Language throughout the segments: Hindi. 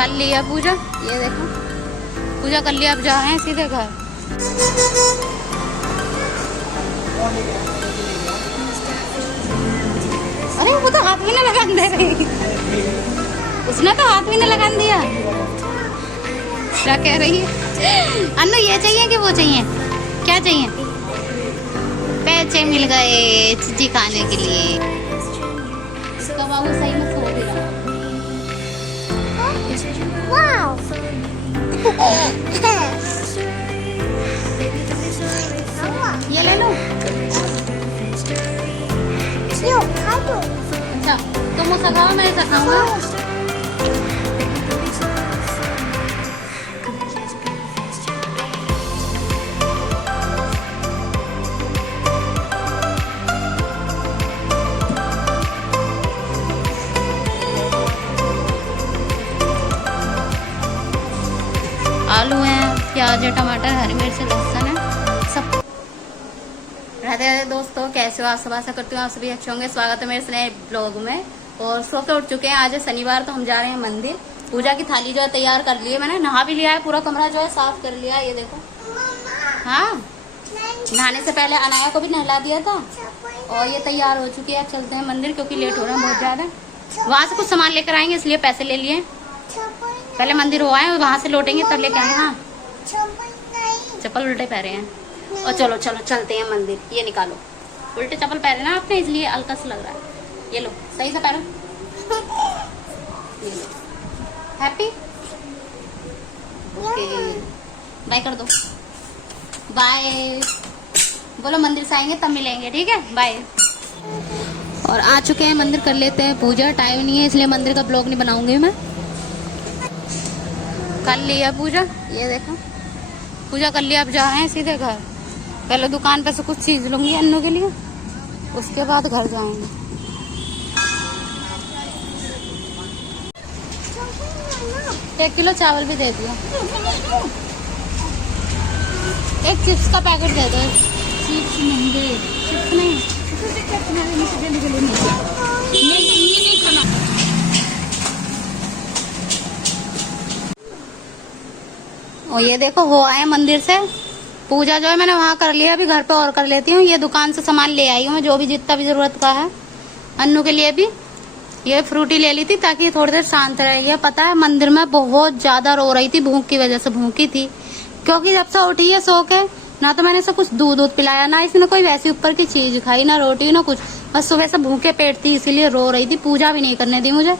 कर लिया पूजा, ये देखो पूजा कर लिया। अब जा रहे हैं सीधे घर। अरे वो तो हाथ भी नहीं लगाने दे रही, उसने तो हाथ भी नहीं लगाने दिया। क्या कह रही है अन्नू? ये चाहिए कि वो चाहिए? क्या चाहिए? पैसे मिल गए चिज्जी खाने के लिए। इसका बाबू सही में सो भी रहा। ये ले लो। अच्छा तुम उसे खाओ, मैं इसे खाऊंगा। आलू हैं, प्याज है, टमाटर, हरी मिर्च, लहसुन है सब। राधे राधे दोस्तों, कैसे हो आप सब? आशा करती हूँ आप सभी अच्छे होंगे। स्वागत है मेरे नए ब्लॉग में। और सो के उठ चुके हैं। आज है शनिवार, तो हम जा रहे हैं मंदिर। पूजा की थाली जो है तैयार कर ली है मैंने, नहा भी लिया है, पूरा कमरा जो है साफ कर लिया है। ये देखो। हाँ, नहाने से पहले अनाया को भी नहला दिया था और ये तैयार हो चुकी है। अब चलते हैं मंदिर क्योंकि लेट हो रहा है बहुत ज्यादा। वहां से कुछ सामान लेकर आएंगे इसलिए पैसे ले लिए। पहले मंदिर हो आए, वहां से लौटेंगे तब लेके आएंगे। हाँ, चप्पल उल्टे पहरे हैं। और चलो चलो चलते हैं मंदिर। ये निकालो, उल्टे चप्पल पहरे ना आपने, इसलिए अलकस लग रहा है। ये लो, सही से पहनो। ये लो। हैप्पी ओके, बाय कर दो। बाय बोलो, मंदिर से आएंगे तब मिलेंगे, ठीक है? बाय। और आ चुके हैं मंदिर, कर लेते हैं पूजा। टाइम नहीं है इसलिए मंदिर का ब्लॉग नहीं बनाऊंगी मैं। कर लिया पूजा, ये देखो पूजा कर लिया। अब जा रहे हैं सीधे घर। पहले दुकान पे से कुछ चीज लूंगी अन्नू के लिए, उसके बाद घर जाएंगे। एक किलो चावल भी दे दिया। एक चिप्स का पैकेट दे दो। चिप्स नहीं दे, चिप्स नहीं, नहीं खाना। और ये देखो वो आए मंदिर से। पूजा जो है मैंने वहां कर लिया, अभी घर पे और कर लेती हूँ। ये दुकान से सामान ले आई हूँ मैं, जो भी जितना भी जरूरत का है। अन्नू के लिए भी ये फ्रूटी ले ली थी ताकि थोड़ी देर शांत रहे। ये पता है मंदिर में बहुत ज्यादा रो रही थी, भूख की वजह से भूखी थी। क्योंकि जब से उठी है सो के, ना तो मैंने इसे कुछ दूध पिलाया, ना इसने कोई वैसी ऊपर की चीज खाई, ना रोटी ना कुछ। बस सुबह से भूखे पेट थी, इसीलिए रो रही थी। पूजा भी नहीं करने दी मुझे,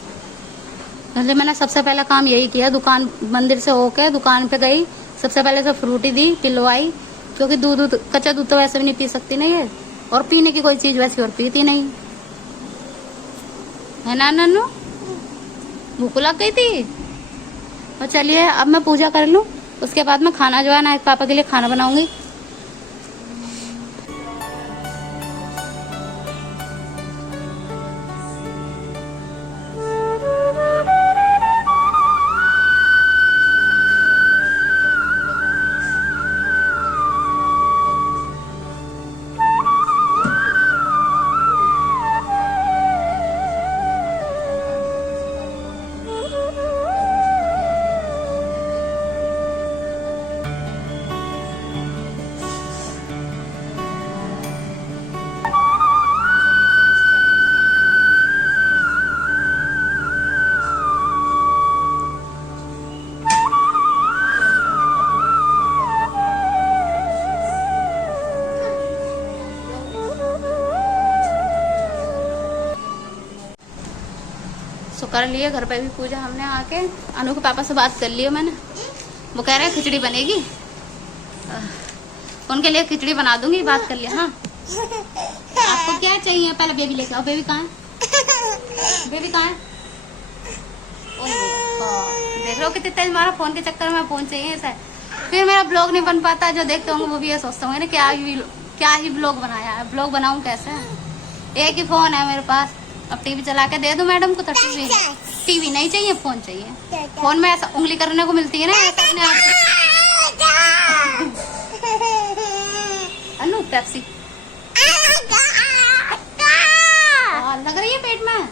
इसलिए मैंने सबसे पहला काम यही किया। दुकान मंदिर से होके दुकान पे गई, सबसे पहले से फ्रूटी दी, पिलवाई। क्योंकि दूध कच्चा दूध तो वैसे भी नहीं पी सकती ना ये, और पीने की कोई चीज वैसी और पीती नहीं है ना नन्नू? भूख लग गई थी। और चलिए अब मैं पूजा कर लूं, उसके बाद मैं खाना जो है ना पापा के लिए खाना बनाऊंगी। तो कर लिए घर पे भी पूजा हमने आके। अनु के पापा से बात कर ली है मैंने, वो कह रहे हैं खिचड़ी बनेगी, उनके लिए खिचड़ी बना दूंगी। बात कर लिया। हाँ, आपको क्या चाहिए? पहले बेबी लेके आओ। बेबी कहाँ है? बेबी कहाँ है? देख रहे हो कितनी तेज मारा, फोन के चक्कर में फोन चाहिए ऐसा। फिर मेरा ब्लॉग नहीं बन पाता। जो देखते होंगे वो भी ये सोचते होंगे ना क्या ही ब्लॉग बनाया है। ब्लॉग बनाऊं कैसे? एक ही फोन है मेरे पास। अब टीवी चला के दे दो मैडम को, तो टीवी नहीं चाहिए, फोन चाहिए। फोन में ऐसा उंगली करने को मिलती है ना, ऐसा अपने आप। अनु पेप्सी लग रही है पेट में।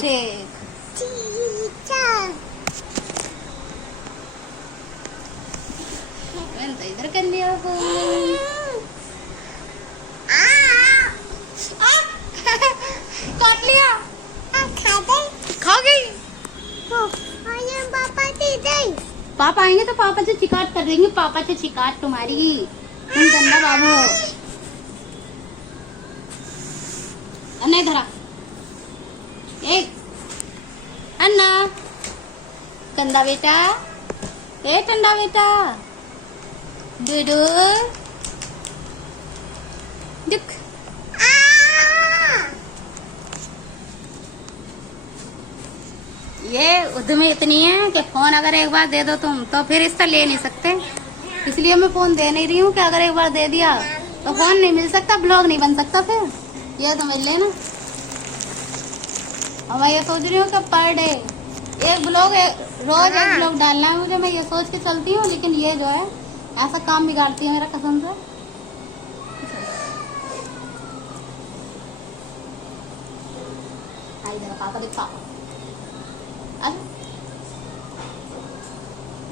देख मैंने तो इधर कर लिया फोन। काट लिया। खा गई। पापा आएंगे तो पापा से शिकायत कर देंगे। पापा से शिकायत तुम्हारी, तुम गंदा बाबू हो। नहीं धरा एक अन्ना, गंदा बेटा, ए ठंडा बेटा, डूडू दुख। ये उद्यमी इतनी है कि फोन अगर एक बार दे दो तुम तो फिर इससे ले नहीं सकते, इसलिए मैं फोन दे नहीं रही हूँ कि अगर एक बार दे दिया तो फोन नहीं मिल सकता, ब्लॉग नहीं बन सकता। फिर ये तो मिल लेना। और मैं ये सोच रही हूँ कि पर डे एक ब्लॉग, रोज एक ब्लॉग डालना है मुझे, मैं ये सोच के चलती हूँ। लेकिन ये जो है ऐसा काम बिगाड़ती है मेरा कसम से। आई जरा पापा देख, पापा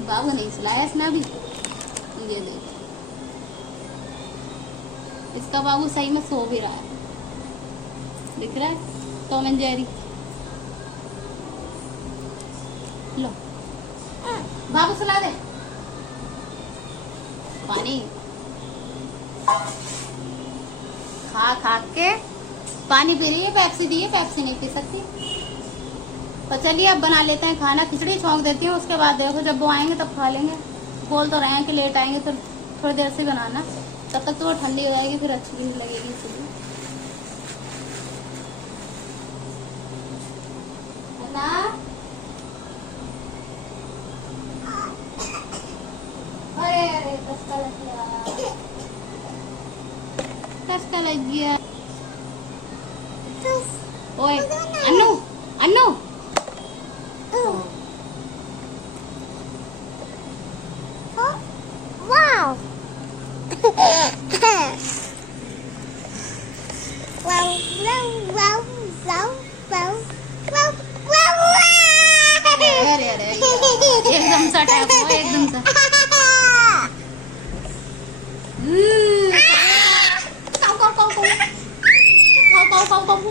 बाबू नहीं सुलाया इसने अभी। ये देख, इसका बाबू सही में सो भी रहा है, दिख रहा है टॉम एंड जेरी। लो बाबू सुला दे। पानी खा खा के पानी पी रही है, पेप्सी दी है, पेप्सी नहीं पी सकती। तो चलिए अब बना लेते हैं खाना। खिचड़ी छौंक देती हूँ, उसके बाद देखो जब वो आएंगे तब खा लेंगे। बोल तो रहे हैं कि लेट आएंगे तो थोड़ी देर से बनाना, तब तक तो वो ठंडी हो जाएगी, फिर अच्छी नहीं लगेगी। इसलिए अरे अरे कसका लग गया। ओए अन्नू, अन्नू Wow! अरे अरे एकदम सा टैप हुआ, एकदम सा।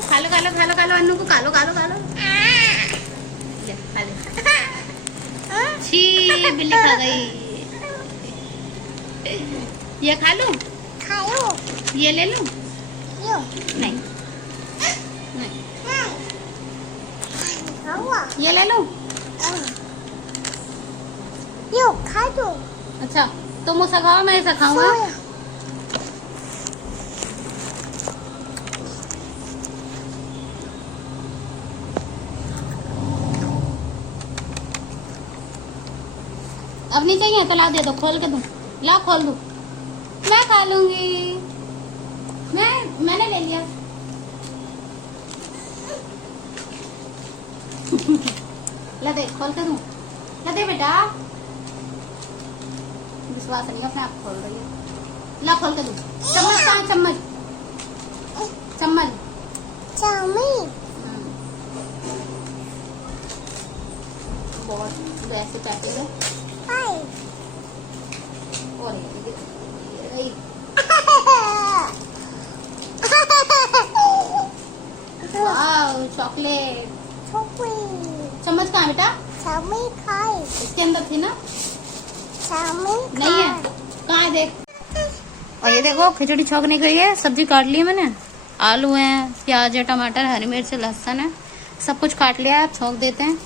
खा लो खा लो खा लो खा लो, अन्नू को खा लो खा लो खा लो। ले खा ले। छी बिल्ली खा गई। ये खा लूं? ये ले लूं? नहीं नहीं, ये ले लूं? अच्छा तुम उसे खाओ, मैं इसे खाऊंगा। अब नहीं चाहिए तो ला दे दो, खोल के दूं? ला खोल दूं? मैं खा लूंगी। मैंने ले लिया। ला दे, खोल के दूं? ला दे बेटा। विश्वास नहीं है, अपने आप खोल रही है। ला खोल के दूं? चम्मच कहाँ? चम्मच चम्मच बहुत ऐसे पैकेज है। और वाव चॉकलेट। चम्मच कहाँ बेटा? इसके अंदर थी ना? नहीं है, कहाँ है देख। और ये देखो खिचड़ी छौंकने के लिए सब्जी काट ली है मैंने। आलू है, प्याज है, टमाटर, हरी मिर्च, लहसुन है, सब कुछ काट लिया है। अब छौंक देते हैं।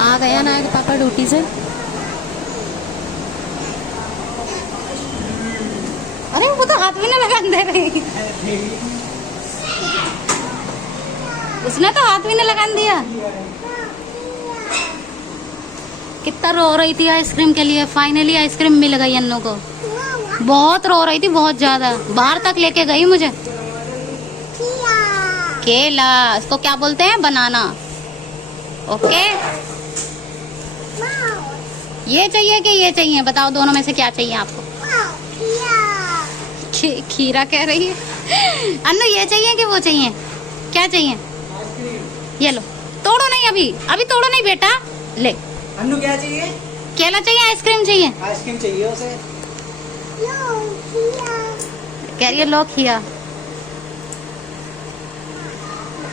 आ गया ना पापा ड्यूटी से। अरे वो तो हाथ में ना लगा दे रही, उसने तो हाथ में ना लगा दिया। कितना रो रही थी आइसक्रीम के लिए। फाइनली आइसक्रीम मिल गई अन्नू को। बहुत रो रही थी, बहुत ज्यादा। बाहर तक लेके गई मुझे। केला, इसको क्या बोलते हैं? बनाना। ओके, ये चाहिए कि ये चाहिए? बताओ दोनों में से क्या चाहिए आपको? खीरा कह रही है अन्नू। ये चाहिए कि वो चाहिए? क्या चाहिए? ये लो। तोड़ो नहीं, अभी अभी तोड़ो नहीं बेटा, ले। अन्नू क्या चाहिए? केला चाहिए, आइसक्रीम चाहिए? आइसक्रीम चाहिए उसे। कह रही है लो खिया।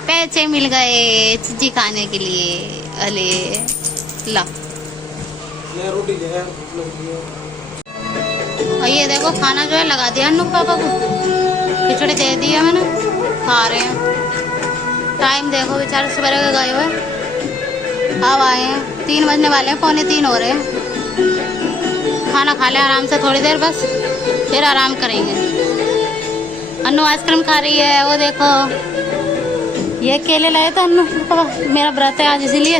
पैसे मिल गए चीजी खाने के लिए। अले ला। ले रोटी ले। और ये देखो खाना जो है लगा दिया अन्नू पापा को, खिचड़ी दे दी है मैंने, खा रहे हैं। टाइम देखो बेचारे सुबह के गए हुए, अब आए हैं 3 बजने वाले हैं, 2:45 हो रहे हैं। खाना खा ले आराम से थोड़ी देर बस, फिर आराम करेंगे। अन्नू आइसक्रीम खा रही है, वो देखो ये केले लाए तो अन्नू पापा, मेरा व्रत है आज इसीलिए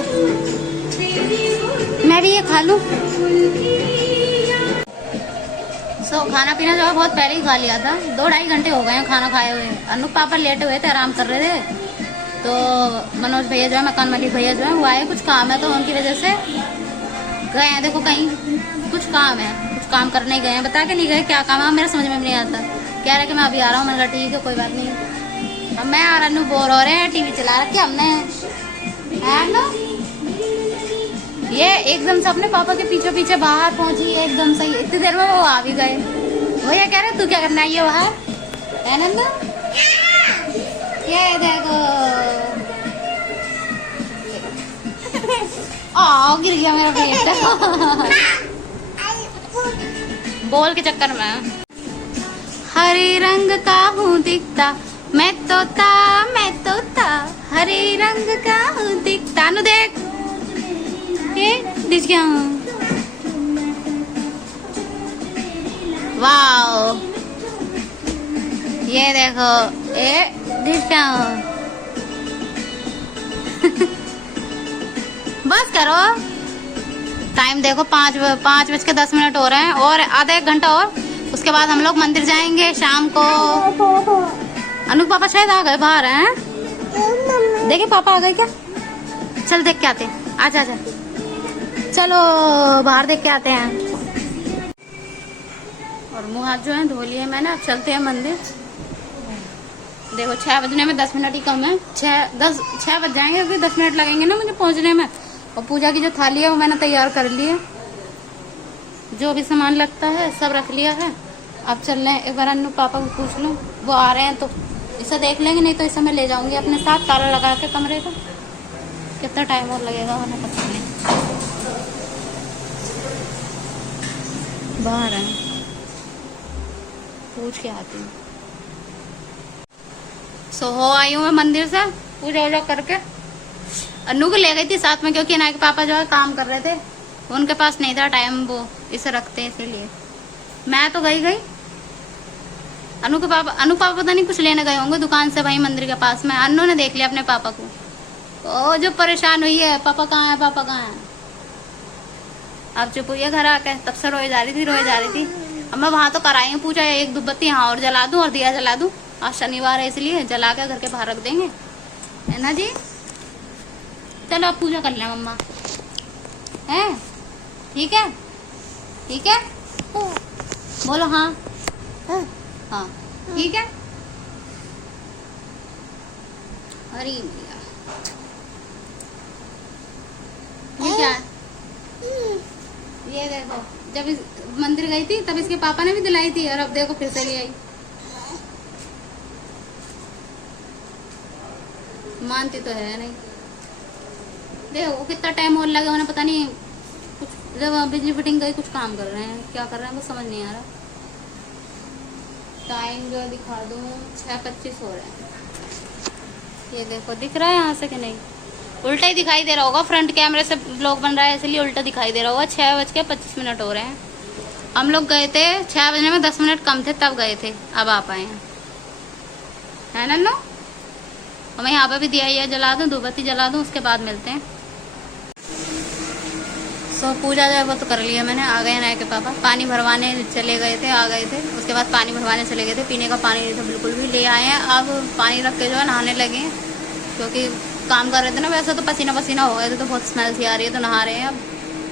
मैं भी ये खा लूं। खाना पीना जो है बहुत पहले ही खा लिया था, 2-2.5 घंटे हो गए हैं खाना खाए हुए। अन्नू पापा लेटे हुए थे, आराम कर रहे थे, तो मनोज भैया जो है, मकान मालिक भैया जो है वो आए, कुछ काम है तो उनकी वजह से गए हैं। देखो कहीं कुछ काम है, कुछ काम करने गए हैं, बता के नहीं गए क्या काम है, मेरा समझ में नहीं आता। कह रहा है कि मैं अभी आ रहा हूँ, मैंने कहा ठीक है कोई बात नहीं। अब मैं और अन्नू बोर हो रहे हैं, टीवी चला रखी हमने है। ये एकदम से अपने पापा के पीछे पीछे बाहर पहुंची, एकदम से इतनी देर में वो आ भी गए। भैया कह रहे तू क्या करना है ये बाहर, है नंदा? ये देखो गिर गया मेरा पेट बोल के चक्कर में। हरे रंग का हूँ दिखता मैं तोता, मैं तोता हरे रंग का हूँ दिखता। नु देख ये दिख गया। वाओ ये देखो ये दिख गया। बस करो, टाइम देखो 5:10 हो रहे हैं, और आधा 1 घंटा और, उसके बाद हम लोग मंदिर जाएंगे शाम को। अनु पापा शायद आ गए बाहर हैं, देखिए पापा आ गए क्या? चल देख के आते हैं, आजा आजा चलो बाहर देख के आते हैं। और मुंह हाथ जो है धो लिए मैंने, अब चलते हैं मंदिर। देखो 6 बजने में 10 मिनट ही कम है, 6 बज जाएंगे, अभी 10 मिनट लगेंगे ना मुझे पहुंचने में। और पूजा की जो थाली है वो मैंने तैयार कर ली है, जो भी सामान लगता है सब रख लिया है। अब चल रहे हैं, एक बार अन्नू पापा को पूछ लूँ, वो आ रहे हैं तो इसे देख लेंगे, नहीं तो इसे मैं ले जाऊंगी अपने साथ, ताला लगा के कमरे का। कितना टाइम और लगेगा उन्हें पता नहीं। बाहर है, पूछ के आती हूँ। हो आई हूँ मैं मंदिर से पूजा वूजा करके। अन्नू को ले गई थी साथ में, क्योंकि अनाया के पापा जो है काम कर रहे थे, उनके पास नहीं था टाइम, वो इसे रखते हैं इसीलिए। मैं तो गई अनु पापा पता नहीं कुछ लेने गए होंगे दुकान से भाई मंदिर के पास में। अन्नू ने देख लिया अपने पापा को, ओ जो परेशान हुई है, पापा कहाँ है पापा कहाँ है। अब चुप हुई है घर आके, तब से रोए जा रही थी। अब मैं वहां तो कराई हूँ पूजा, 1 धूपबत्ती यहाँ और जला दूं और दिया जला दूं। आज शनिवार है इसलिए जला के घर के बाहर रख देंगे, है ना जी। चलो अब पूजा कर लें मम्मा, है ठीक है? ठीक है बोलो हाँ हाँ ठीक है। अरे भैया ये क्या है? ये देखो, जब इस मंदिर गई थी तब इसके पापा ने भी दिलाई थी, और अब देखो फिर से ले आई। मानती तो है नहीं। देखो कितना टाइम और लगा उन्हें, पता नहीं कुछ, जब बिजली फिटिंग का ही कुछ काम कर रहे हैं, क्या कर रहे हैं वो समझ नहीं आ रहा। टाइम जो दिखा दूँ 6:25 हो रहे हैं। ये देखो दिख रहा है यहाँ से कि नहीं? उल्टा ही दिखाई दे रहा होगा, फ्रंट कैमरे से ब्लॉग बन रहा है इसलिए उल्टा दिखाई दे रहा होगा। 6:25 हो रहे हैं। हम लोग गए थे 6 बजने में 10 मिनट कम थे तब गए थे, अब आ पाए हैं, है ना नो? मैं यहाँ पे भी दिया ये जला दूँ, धूपबत्ती जला दूँ, उसके बाद मिलते हैं। पूजा जो है वो तो कर लिया मैंने। आ गए नए के पापा, पानी भरवाने चले गए थे, आ गए थे, उसके बाद पानी भरवाने चले गए थे। पीने का पानी नहीं था बिल्कुल भी, ले आए हैं। अब पानी रख के जो है नहाने लगे, क्योंकि काम कर रहे थे ना, वैसे तो पसीना पसीना हो गए थे, तो बहुत स्मेल सी आ रही है, तो नहा रहे हैं। अब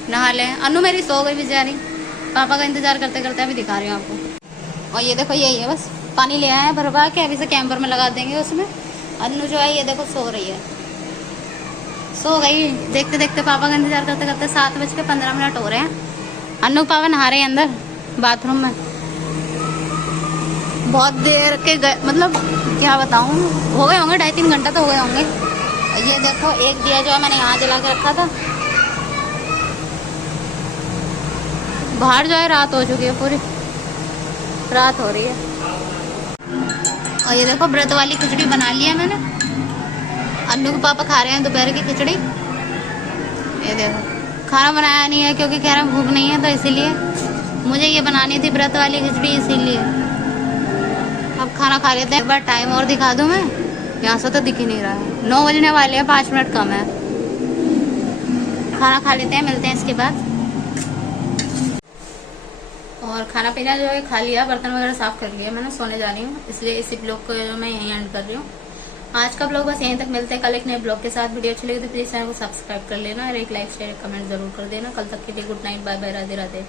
नहा लें। अनु मेरी सो गई बेचारी, पापा का इंतजार करते करते अभी दिखा रही हूँ आपको। और ये देखो यही है, बस पानी ले आए हैं भरवा के, अभी से कैंपर में लगा देंगे उसमें। अनु जो है ये देखो सो रही है, सो गई। देखते देखते पापा का इंतजार करते करते 7:15 हो रहे हैं। अन्नू पापा नहा रहे हैं अंदर बाथरूम में। बहुत देर के गए, मतलब क्या बताऊं, हो गए होंगे 2.5-3 घंटा तो हो गए होंगे। ये देखो एक दिया जो है मैंने यहाँ जला के रखा था, बाहर जो है रात हो चुकी है, पूरी रात हो रही है। और ये देखो व्रत वाली खिचड़ी बना ली है मैंने। अन्नू के पापा खा रहे हैं दोपहर की खिचड़ी। ये देखो खाना बनाया नहीं है क्योंकि कह रहे हैं भूख नहीं है, तो इसीलिए मुझे ये बनानी थी व्रत वाली खिचड़ी, इसीलिए। अब खाना खा लेते हैं। एक बार टाइम और दिखा दूं मैं, यहाँ से तो दिख ही नहीं रहा है। 9 बजने वाले हैं, 5 मिनट कम है। खाना खा लेते हैं, मिलते हैं इसके बाद। और खाना पीना जो है खा लिया, बर्तन वगैरह साफ कर लिया मैंने, सोने जा रही हूँ। इसलिए इसी ब्लॉग को जो मैं यहीं एंड कर रही हूँ। आज का ब्लॉग बस यहीं तक। मिलते हैं कल एक नए ब्लॉग के साथ। वीडियो अच्छी लगी तो प्लीज चैनल को सब्सक्राइब कर लेना और एक लाइक शेयर कमेंट जरूर कर देना। कल तक के लिए good night, bye bye, Radhe Radhe.